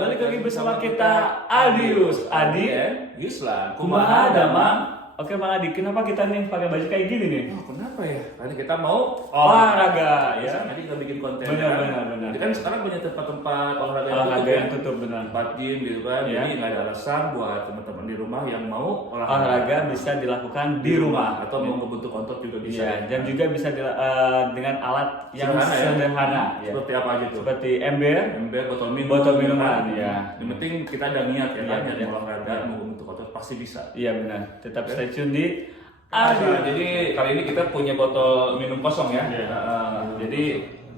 balik lagi bersama kita Adius, Adi, Yuslan, Kumaha Damang. Oke Bang Adi, kenapa kita nih pakai baju kayak gini nih? Oh, kenapa ya? Karena kita mau Olahraga, ya. Jadi kita bikin konten. Benar. Jadi kan sekarang banyak tempat-tempat Olahraga yang tutup, benar. tempat gym gitu kan. Ya. Jadi nggak ada alasan buat teman-teman di rumah yang mau Olahraga bisa dilakukan di rumah atau mau membentuk otot juga bisa. Iya, dan juga bisa dengan alat yang Sederhana, sederhana. Ya. Seperti apa aja tuh? Seperti ember, Botol Botol minuman, kan? ya. Yang penting kita ada niat ya kan, Iya, yang iya. mau olahraga, Iya. mau membentuk otot pasti bisa. iya benar. Tetap stay tune di Nah, Adius. jadi kali ini kita punya botol minum kosong ya. Iya. Jadi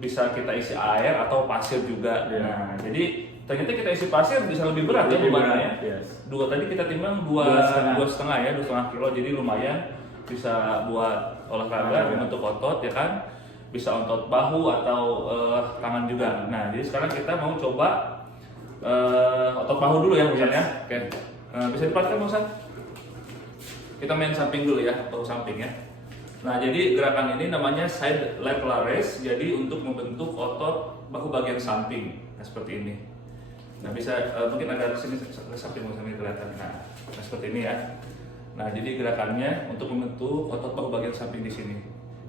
bisa kita isi air atau pasir juga. Iya. Nah, jadi ternyata kita isi pasir bisa lebih berat ya Lebih bebannya berat, ya. yes. Dua tadi kita timbang Dua setengah. 2,5 kilo. Jadi lumayan bisa buat olahraga, membentuk otot ya kan. Bisa otot bahu atau tangan juga. Nah, jadi sekarang kita mau coba otot bahu dulu ya misalnya. Oke. Bisa dipakai Musan? Kita main samping dulu ya, bahu samping ya. Nah, jadi gerakan ini namanya side lateral raise. Jadi untuk membentuk otot bahu bagian samping. Nah, seperti ini. Nah, bisa mungkin ada sini ke samping sambil kelihatan. Nah, seperti ini ya. Nah, jadi gerakannya untuk membentuk otot bahu bagian samping di sini.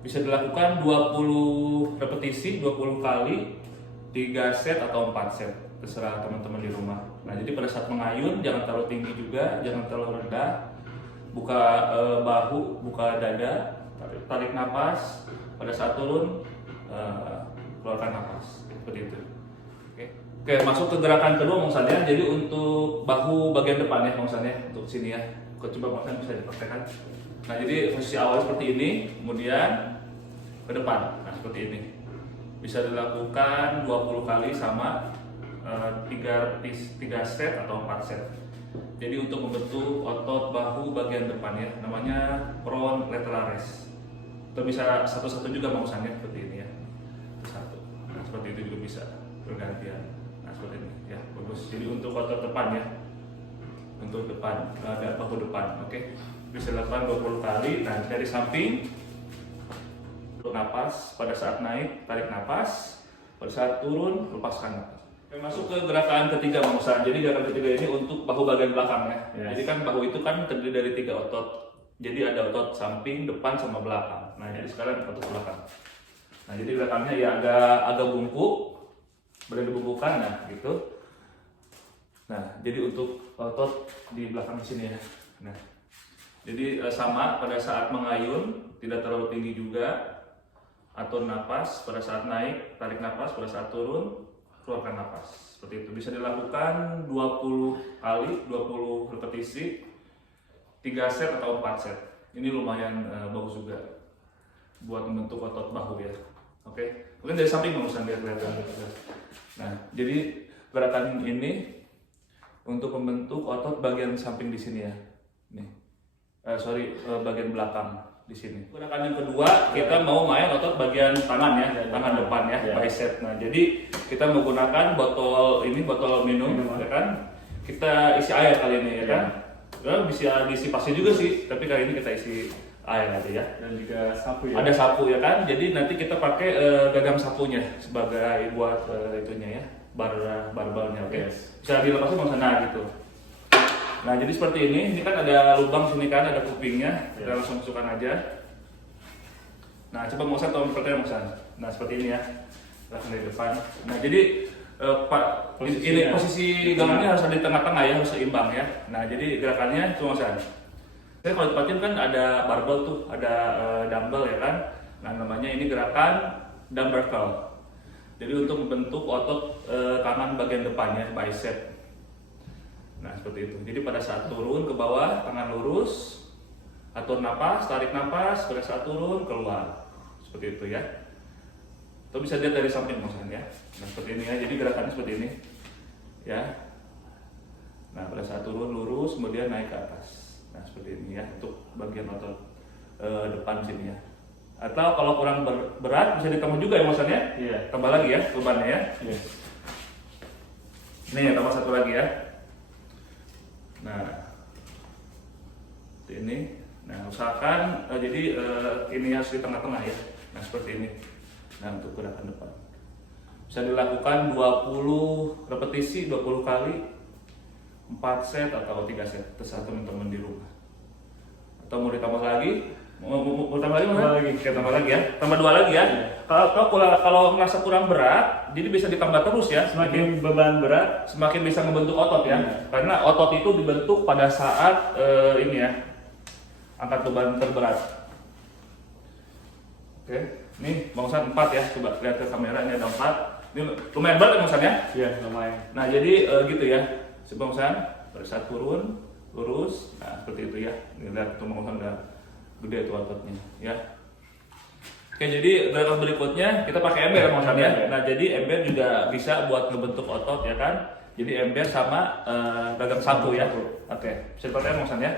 Bisa dilakukan 20 repetisi, 20 kali, 3 set atau 4 set. Terserah teman-teman di rumah. Nah, jadi pada saat mengayun jangan terlalu tinggi juga, jangan terlalu rendah. Buka bahu, buka dada, tarik napas. Pada saat turun, keluarkan napas. Seperti itu. Oke, masuk ke gerakan kedua Mongsan. Jadi untuk bahu bagian depan ya Mongsan, untuk sini ya. Coba Mongsan bisa dipraktekkan. Nah, jadi posisi awal seperti ini, kemudian ke depan. Nah, seperti ini. Bisa dilakukan 20 kali sama 3 set atau 4 set. Jadi untuk membentuk otot bahu bagian depan ya, namanya front lateral raise. Atau bisa satu-satu juga Mongsan seperti ini ya. Satu. Nah, seperti itu juga bisa bergantian. Nah, seperti ini ya, bagus. Jadi untuk otot depan ya. Untuk depan, ada bahu depan, oke. Bisa dilakukan 20 kali. Nah, dari samping untuk napas, pada saat naik tarik napas, pada saat turun lepaskan napas. Oke, masuk ke gerakan ketiga Mongsan. Jadi gerakan ketiga ini untuk bahu bagian belakang ya. Yes. Jadi kan bahu itu kan terdiri dari 3 otot. Jadi ada otot samping, depan sama belakang. Nah, jadi sekarang otot belakang. Nah, jadi gerakannya ya agak bungkuk, berada dibungkukkan, nah gitu. Nah, jadi untuk otot di belakang di sini ya. Nah, jadi sama pada saat mengayun, tidak terlalu tinggi juga. Atur napas pada saat naik, tarik napas pada saat turun, keluarkan napas. Seperti itu. Bisa dilakukan 20 kali, 20 repetisi, 3 set atau 4 set. Ini lumayan bagus juga buat membentuk otot bahu ya. Oke. Mungkin dari samping Mongsan biar kelihatan. Nah, jadi gerakan ini untuk membentuk otot bagian samping di sini ya. Nih. Bagian belakang di sini. Gerakan yang kedua, kita mau main otot bagian tangan ya, tangan depan ya, bicep. Nah, jadi kita menggunakan botol minum ya kan. Kita isi air kali ini ya kan. Ya, bisa diisi pasir juga sih, tapi kali ini kita isi air aja ya. Dan juga sapu ya. Ada sapu ya kan. Jadi nanti kita pakai gagang sapunya sebagai buat itunya ya, barbelnya, oke. Yes. Bisa dilepasin mau sana gitu. Nah, jadi seperti ini kan ada lubang sini kan, ada kupingnya. Kita langsung masukkan aja. Nah, coba Mongsan atau percaya Mongsan. Nah, seperti ini ya. Langsung dari depan. Nah, jadi posisi gangnya harus ada di tengah-tengah ya, harus seimbang ya. Nah, jadi gerakannya cuma Mongsan. Saya kalau dipatin kan ada barbel tuh, ada dumbbell ya kan. Nah, namanya ini gerakan dumbbell curl. Jadi untuk membentuk otot tangan bagian depan ya, bicep. Nah, seperti itu. Jadi pada saat turun ke bawah, tangan lurus, atur napas, tarik napas, pada saat turun keluar. Seperti itu ya. Atau bisa lihat dari samping Mongsan ya. Nah, seperti ini ya. Jadi gerakannya seperti ini. Ya. Nah, pada saat turun lurus, kemudian naik ke atas. Nah, seperti ini ya untuk bagian otot depan sini ya. Atau kalau kurang berat bisa ditambah juga ya Mongsan ya. Iya. Tambah lagi ya bebannya ya. Iya. Nih, tambah satu lagi ya. Nah, seperti ini. Nah, usahakan ini harus di tengah-tengah ya. Nah, seperti ini. Nah, untuk gerakan depan. Bisa dilakukan 20 repetisi, 20 kali, 4 set atau 3 set, terserah teman-teman di rumah. Atau mau ditambah lagi? Mau tambah lagi? Tambah lagi. Oke, tambah lagi ya. Tambah 2 lagi ya. Kalau merasa kurang berat, jadi bisa ditambah terus ya. Semakin beban berat, Semakin bisa membentuk otot ya. Karena otot itu dibentuk pada saat ini ya, angkat beban terberat. Oke, nih Bang San 4 ya. Coba lihat ke kamera, ini ada 4. Ini lumayan berat ya Bang San ya. ya lumayan. Nah jadi gitu ya, Bang San pada saat turun, lurus, nah seperti itu ya. Ini lihat tuh Bang San udah gede tuh ototnya ya. Oke, jadi gerakan berikutnya kita pakai ember Bang San ya. Nah jadi ember juga bisa buat ngebentuk otot ya kan. Jadi ember sama gagang sapu ya. Oke, bisa dipakai Bang San ya.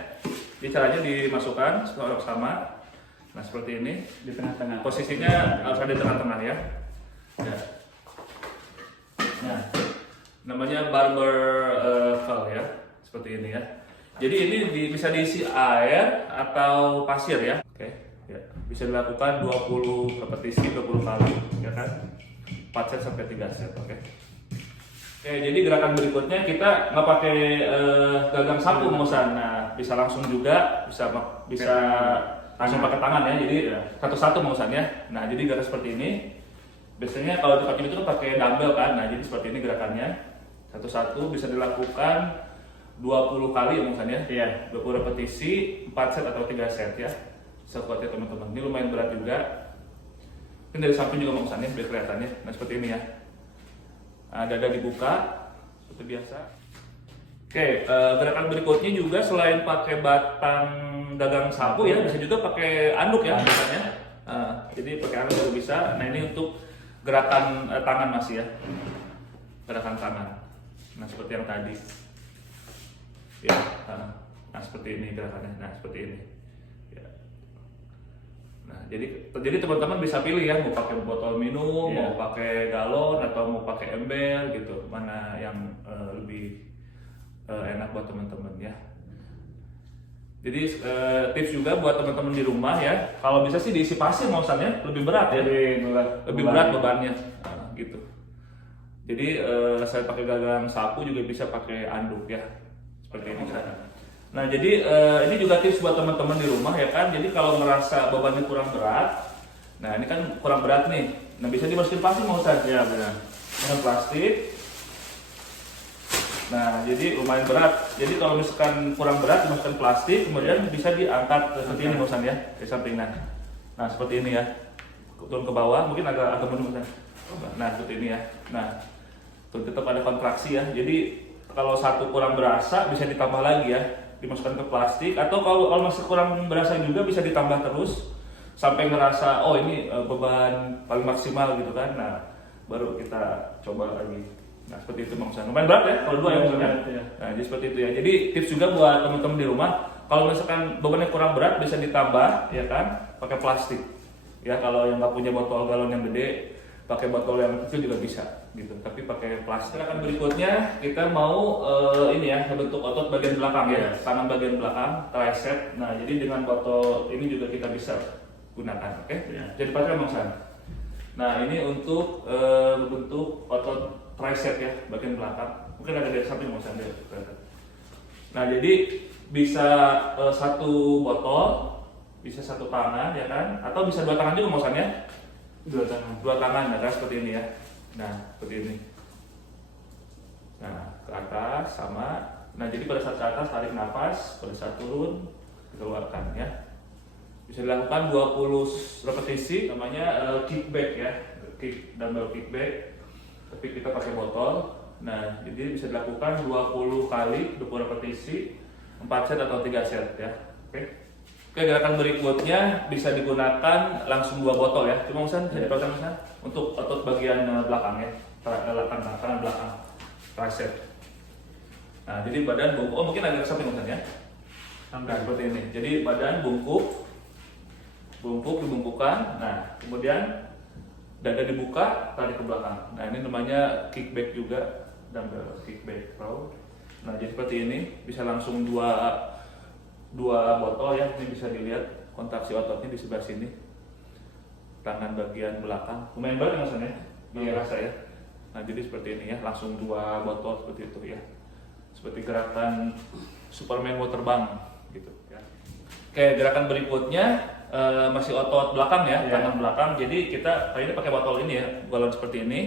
Jadi caranya dimasukkan sama. Nah seperti ini. Di tengah-tengah. Posisinya harus ada di tengah-tengah ya. Ya. Nah, namanya barber curl ya, seperti ini ya. Jadi ini bisa diisi air atau pasir ya. Oke, ya. Bisa dilakukan 20 repetisi 20 kali, ya kan? 4 set sampai 3 set, oke. Oke, jadi gerakan berikutnya kita nggak pakai gagang sapu Mosan. Nah, bisa langsung juga, bisa langsung pakai tangan ya. Jadi satu-satu Mosan ya. Nah, jadi gerakan seperti ini. Biasanya kalau di gym itu kan pakai dumbbell kan. Nah, jadi seperti ini gerakannya. Satu-satu bisa dilakukan 20 kali ya Mosan ya. Iya. 20 repetisi, 4 set atau 3 set ya. Sekuatnya teman-teman. Ini lumayan berat juga. Ini dari samping juga Mosan ya, biar kelihatannya. Nah, seperti ini ya. Nah, dada dibuka seperti biasa. Oke, gerakan berikutnya juga selain pakai batang gagang sapu ya, bisa juga pakai anduk ya biasanya. Jadi pakai anduk juga bisa. Nah, ini untuk gerakan tangan masih ya. Gerakan tangan. Nah, seperti yang tadi. Ya, nah seperti ini gerakannya. Nah, seperti ini. Ya. Nah, jadi teman-teman bisa pilih ya, mau pakai botol minum, mau pakai galon atau mau pakai ember gitu. Mana yang lebih enak buat teman-teman ya. Jadi tips juga buat teman-teman di rumah ya, kalau bisa sih diisi pasir Mosan ya, lebih berat ya. Lebih berat bebannya. Nah, gitu. Jadi saya pakai gagang sapu juga bisa pakai anduk ya. Seperti ini sana. Nah, jadi ini juga tips buat teman-teman di rumah ya kan. Jadi kalau merasa bebannya kurang berat, nah ini kan kurang berat nih. Nah, bisa dimasukin plastik Mosan. Ya benar. Dengan plastik. Nah, jadi lumayan berat. Jadi kalau misalkan kurang berat dimasukkan plastik, kemudian bisa diangkat seperti ini Mosan ya, di samping. Nah, seperti ini ya. Turun ke bawah, mungkin agak mundur Mosan. Nah, seperti ini ya. Nah, tetap ada kontraksi ya. Jadi kalau satu kurang berasa bisa ditambah lagi ya, dimasukkan ke plastik. Atau kalau masih kurang berasa juga bisa ditambah terus sampai ngerasa oh ini beban paling maksimal gitu kan. Nah, baru kita coba lagi. Nah, seperti itu Bang San. Lumayan berat ya kalau dua ya Bang San. Nah, jadi seperti itu ya. Jadi tips juga buat teman-teman di rumah, kalau misalkan bebannya kurang berat bisa ditambah ya kan, pakai plastik. Ya, kalau yang nggak punya botol galon yang gede, pakai botol yang kecil juga bisa gitu, tapi pakai plastik. Gerakan berikutnya kita mau ini ya, membentuk otot bagian belakang ya, tangan bagian belakang, tricep. Nah, jadi dengan botol ini juga kita bisa gunakan, oke? Jadi pakai Bang San. Nah, ini untuk membentuk otot tricep ya, bagian belakang. Mungkin ada dari samping Bang San. Nah, jadi bisa satu botol, bisa satu tangan ya kan, atau bisa dua tangan juga Bang San ya. Dua tangan ya kan, seperti ini ya. Nah, seperti ini. Nah, ke atas sama. Nah, jadi pada saat ke atas tarik nafas, pada saat turun keluarkan ya. Bisa dilakukan 20 repetisi, namanya kickback ya. Dumbbell kickback. Tapi kita pakai botol. Nah, jadi bisa dilakukan 20 kali, 20 repetisi, 4 set atau 3 set ya. Oke. Oke, gerakan berikutnya bisa digunakan langsung 2 botol ya. Cuma Mosan bisa dipasang Mosan untuk otot bagian belakang ya, tangan belakang, tricep. Nah, jadi badan bungkuk. Oh, mungkin agak ke samping Mosan ya. Nah, seperti ini. Jadi badan bungkuk dibungkukan. Nah, kemudian dada dibuka, tarik ke belakang. Nah, ini namanya kickback juga, dumbbell kickback row. Nah, jadi seperti ini bisa langsung dua botol ya. Ini bisa dilihat kontraksi ototnya di sebelah sini, tangan bagian belakang. Lumayan berat Mas ya, rasa ya. Nah jadi seperti ini ya, langsung 2 botol seperti itu ya, seperti gerakan Superman mau terbang gitu ya. Oke, gerakan berikutnya masih otot belakang ya, tangan belakang. Jadi kita kali ini pakai botol ini ya, galon seperti ini.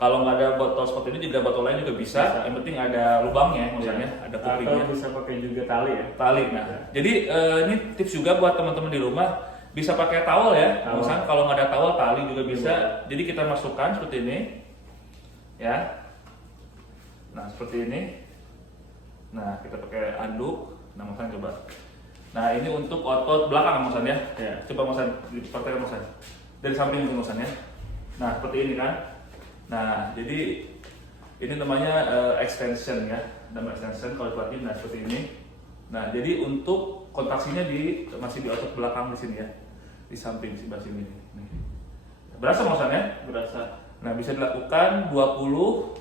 Kalau nggak ada botol seperti ini juga botol lain juga bisa. Yang penting ada lubangnya, misalnya ada kupingnya. Atau bisa pakai juga tali ya. Tali. Nah, jadi ini tips juga buat teman-teman di rumah, bisa pakai towel ya. Misalnya kalau nggak ada towel, tali juga bisa. Jadi kita masukkan seperti ini, ya. Nah seperti ini. Nah kita pakai anduk. Nah Mas coba. Nah ini untuk otot belakang Mas ya. Coba Mas dipraktekkan Mas. Dari samping dulu Mas ya. Nah seperti ini kan. Nah jadi ini namanya extension ya. Nama extension kalau diperhatiin nah seperti ini. Nah jadi untuk kontraksinya masih di otot belakang di sini ya. Di samping sebelah sini. Nih. Berasa Mas ya? Berasa. Nah bisa dilakukan 20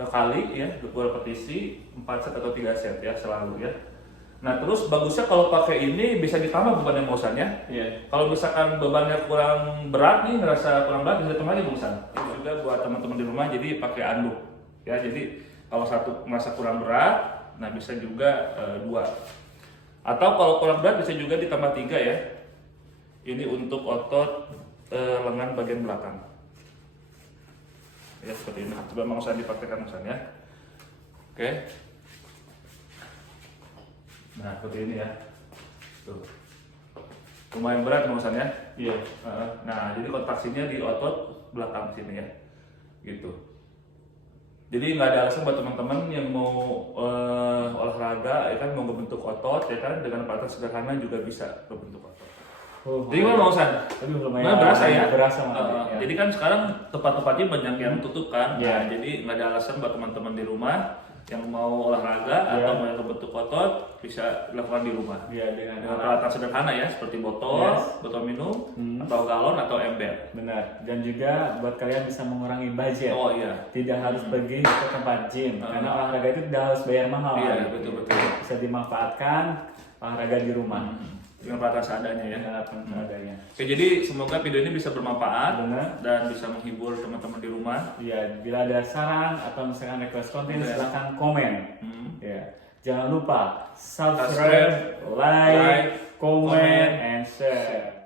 kali ya, 2 repetisi, 4 set atau 3 set ya selalu ya. Nah terus bagusnya kalau pakai ini bisa ditambah beban yang bosannya. Kalau misalkan bebannya kurang berat nih, ngerasa kurang berat bisa ditambah lagi bosan. Ini juga buat teman-teman di rumah jadi pakai anduk ya. Jadi kalau satu merasa kurang berat, nah bisa juga 2. Atau kalau kurang berat bisa juga ditambah 3 ya. Ini untuk otot lengan bagian belakang. Ya seperti ini. Coba Mang Osan dipraktekkan Mang Osan ya. Oke. Nah seperti ini ya. Tuh. Lumayan berat Mang Osan ya. Iya. Nah jadi kontraksinya di otot belakang sini ya. Gitu. Jadi nggak ada alasan buat teman-teman yang mau olahraga ya kan, mau membentuk otot ya kan, dengan peralatan sederhana juga bisa membentuk otot. Jadi gimana Mang Osan? Aduh lumayan berasa ya? Berasa ya. Jadi kan sekarang tempat-tempatnya banyak yang tutup kan. Ya. Nah, jadi nggak ada alasan buat teman-teman di rumah yang mau olahraga atau mau membentuk otot bisa dilakukan di rumah. Iya dengan Peralatan sederhana ya seperti botol, botol minum, atau galon atau ember. Benar. Dan juga buat kalian bisa mengurangi budget. Oh iya. Tidak harus pergi ke tempat gym karena olahraga itu tidak harus bayar mahal. Iya betul. Bisa dimanfaatkan olahraga di rumah. Dengan peralatan seadanya ya. Seadanya. Oke, jadi semoga video ini bisa bermanfaat. Benar. Dan bisa menghibur teman-teman di rumah. Iya, bila ada saran atau misalkan request konten silahkan komen. Ya, jangan lupa subscribe, like, comment, and share.